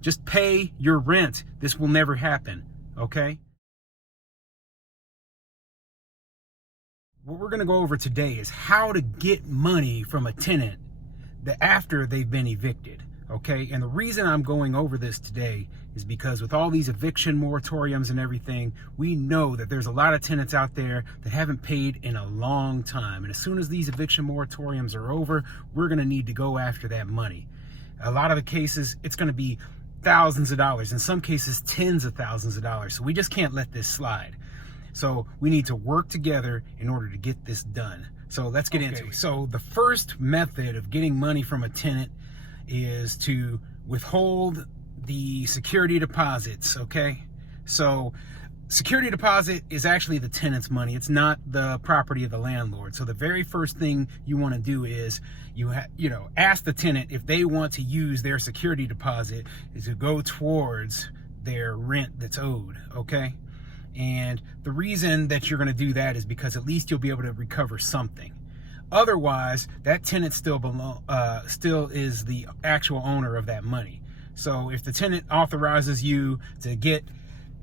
Just pay your rent. This will never happen, okay? What we're going to go over today is how to get money from a tenant after they've been evicted, okay? And the reason I'm going over this today is because with all these eviction moratoriums and everything, we know that there's a lot of tenants out there that haven't paid in a long time. And as soon as these eviction moratoriums are over, we're going to need to go after that money. A lot of the cases, it's going to be thousands of dollars, in some cases tens of thousands of dollars. So we just can't let this slide. So we need to work together in order to get this done. So let's get into it. So the first method of getting money from a tenant is to withhold the security deposits, okay? So security deposit is actually the tenant's money. It's not the property of the landlord. So the very first thing you want to do is ask the tenant if they want to use their security deposit is to go towards their rent that's owed, okay? And the reason that you're going to do that is because at least you'll be able to recover something. Otherwise, that tenant still is the actual owner of that money. So if the tenant authorizes you to get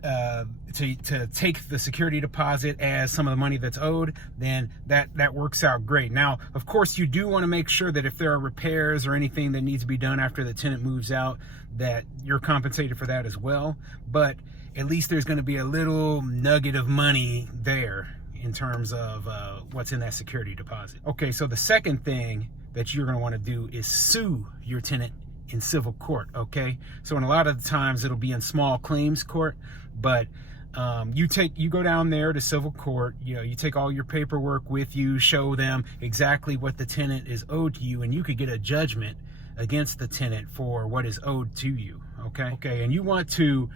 to take the security deposit as some of the money that's owed, then that works out great. Now, of course, you do want to make sure that if there are repairs or anything that needs to be done after the tenant moves out, that you're compensated for that as well. But at least there's going to be a little nugget of money there in terms of what's in that security deposit. Okay, so the second thing that you're going to want to do is sue your tenant in civil court, okay? So in a lot of the times it'll be in small claims court, but you go down there to civil court, you take all your paperwork with you, show them exactly what the tenant is owed to you, and you could get a judgment against the tenant for what is owed to you, okay? And you want to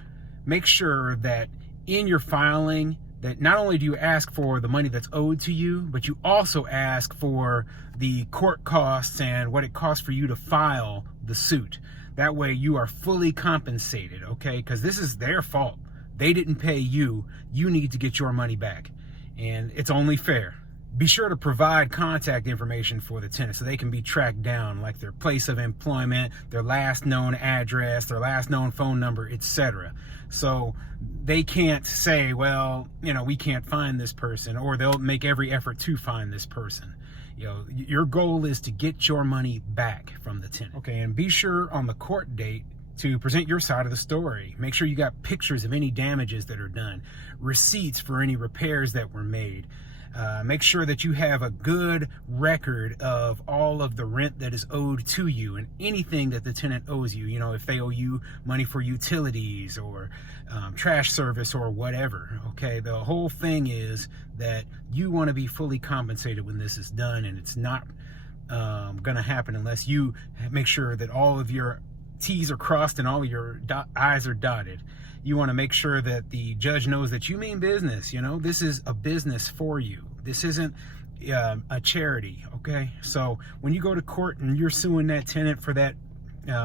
make sure that in your filing that not only do you ask for the money that's owed to you, but you also ask for the court costs and what it costs for you to file the suit. That way you are fully compensated, okay? Because this is their fault. They didn't pay you. You need to get your money back. And it's only fair. Be sure to provide contact information for the tenant so they can be tracked down, like their place of employment, their last known address, their last known phone number, etc. So they can't say, well, we can't find this person, or they'll make every effort to find this person. Your goal is to get your money back from the tenant. Okay, and be sure on the court date to present your side of the story. Make sure you got pictures of any damages that are done, receipts for any repairs that were made. Make sure that you have a good record of all of the rent that is owed to you and anything that the tenant owes you. If they owe you money for utilities or trash service or whatever, okay? The whole thing is that you want to be fully compensated when this is done, and it's not going to happen unless you make sure that all of your T's are crossed and all of your I's are dotted. You want to make sure that the judge knows that you mean business. This is a business for you. This isn't a charity, okay? So when you go to court and you're suing that tenant for that,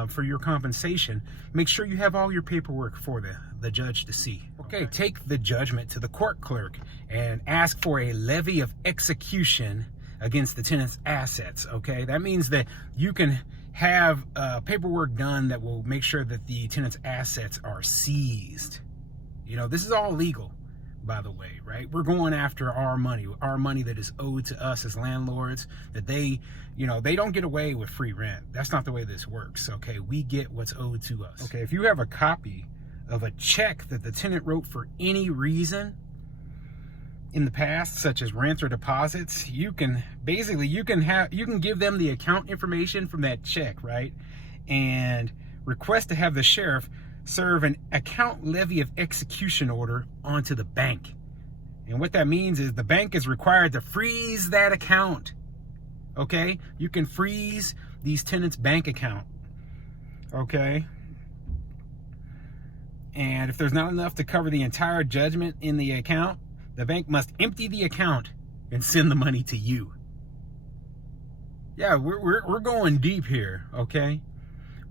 for your compensation, make sure you have all your paperwork for the judge to see. Okay, take the judgment to the court clerk and ask for a levy of execution against the tenant's assets, okay? That means that you can have paperwork done that will make sure that the tenant's assets are seized. This is all legal, by the way, right? We're going after our money that is owed to us as landlords, that they don't get away with free rent. That's not the way this works, okay? We get what's owed to us. Okay, if you have a copy of a check that the tenant wrote for any reason in the past, such as rent or deposits, you can give them the account information from that check, right? And request to have the sheriff serve an account levy of execution order onto the bank. And what that means is the bank is required to freeze that account. Okay? You can freeze these tenants' bank account. Okay? And if there's not enough to cover the entire judgment in the account, the bank must empty the account and send the money to you. Yeah, we're going deep here, okay?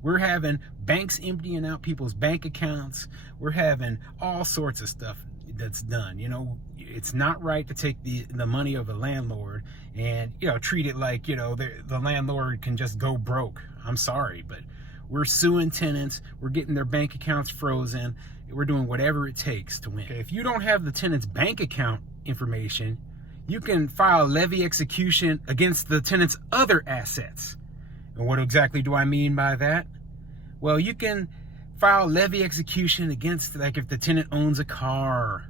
We're having banks emptying out people's bank accounts. We're having all sorts of stuff that's done. It's not right to take the money of a landlord and treat it like the landlord can just go broke. I'm sorry, but We're suing tenants. We're getting their bank accounts frozen. We're doing whatever it takes to win. Okay, if you don't have the tenant's bank account information, you can file levy execution against the tenant's other assets. And what exactly do I mean by that? Well, you can file levy execution against, like, if the tenant owns a car,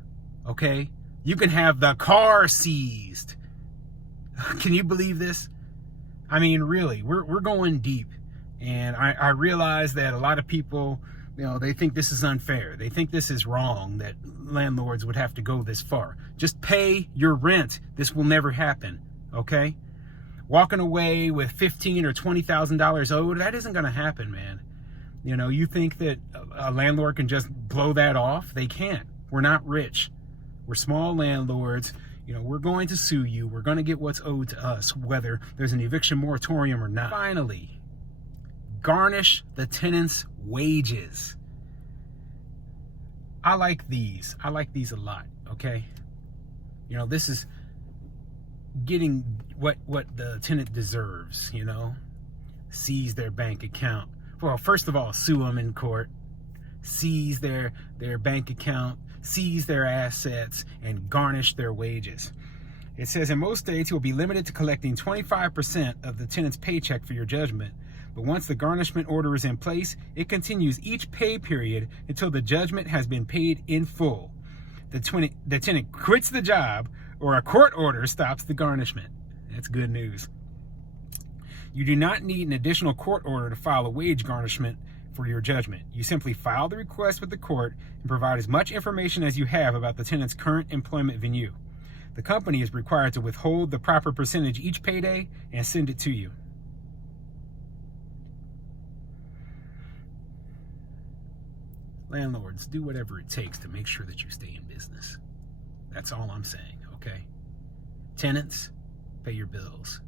okay? You can have the car seized. Can you believe this? I mean, really, we're going deep. And I realize that a lot of people, they think this is unfair. They think this is wrong, that landlords would have to go this far. Just pay your rent. This will never happen, okay? Walking away with $15,000 or $20,000 owed, that isn't going to happen, man. You think that a landlord can just blow that off? They can't. We're not rich. We're small landlords. We're going to sue you. We're going to get what's owed to us, whether there's an eviction moratorium or not. Finally, garnish the tenant's wages. I like these. I like these a lot, okay? This is getting what the tenant deserves, Seize their bank account. Well, first of all, sue them in court. Seize their bank account, seize their assets, and garnish their wages. It says in most states you will be limited to collecting 25% of the tenant's paycheck for your judgment. But once the garnishment order is in place, it continues each pay period until the judgment has been paid in full. The tenant quits the job or a court order stops the garnishment. That's good news. You do not need an additional court order to file a wage garnishment for your judgment. You simply file the request with the court and provide as much information as you have about the tenant's current employment venue. The company is required to withhold the proper percentage each payday and send it to you. Landlords, do whatever it takes to make sure that you stay in business. That's all I'm saying, okay? Tenants, pay your bills.